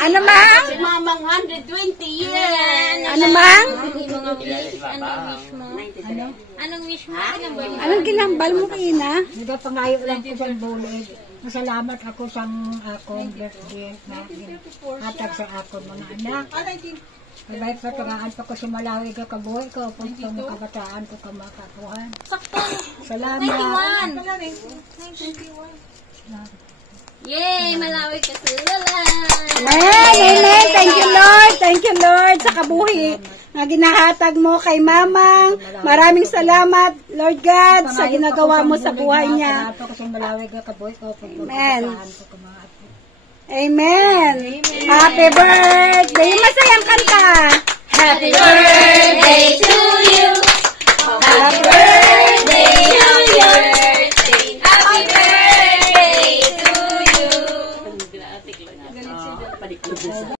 Ano, Mang? Si Mamang 120 years. Ano, Mang? Anong wish mo? Anong ginambal mo, Ina? Nagapangayo lang ko sa bulig. Masalamat ako sa akong birthday na hatag sa akong mga anak. Kahit sa tagaan pa ko si Malawi ka kabuhay ko, kung sa mga kabataan ko ka makakuhan. Sakto. Salamat. 91. Yay! Malawi ka sa lalan. Amen. Thank you, Lord. Thank you, Lord, sa kabuhi na ginahatag mo kay Mamang. Maraming salamat, Lord God, sa ginagawa mo sa buhay niya. Amen. Amen. Happy birthday. Masayang kanta. Happy birthday to you. Happy birthday to your birthday. Happy birthday to you.